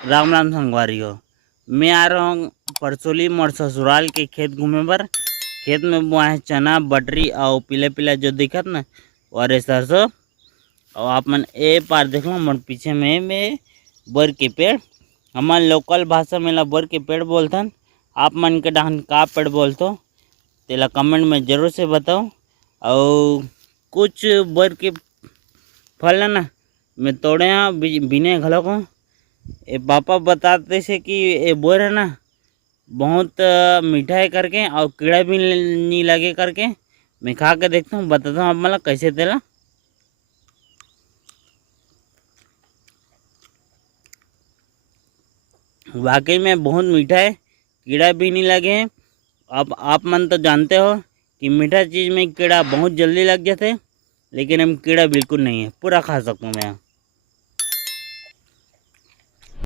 राम राम संगवारी हो। मैं आ रहा हूँ परसोली मोर ससुराल के खेत घूमे पर। खेत में बोआ है चना बटरी और पीला पीला जो दिखत ना और सरसों। और आप मन ए पार देख लो मोर पीछे में बर के पेड़। हमारे लोकल भाषा में ला बर के पेड़ बोलथन। आप मन के डहन का पेड़ बोलतो तेला कमेंट में जरूर से बताओ। और कुछ बर के फल ना मैं तोड़े यहाँ बिने घलों को ये पापा बताते से कि ये बोर है ना बहुत मीठा है करके और कीड़ा भी नहीं लगे करके। मैं खा के देखता हूँ, बताता हूँ आप मतलब कैसे तेला। वाकई में बहुत मीठा है, कीड़ा भी नहीं लगे हैं। अब आप मन तो जानते हो कि मीठा चीज़ में कीड़ा बहुत जल्दी लग जाते, लेकिन हम कीड़ा बिल्कुल नहीं है, पूरा खा सकता हूँ मैं।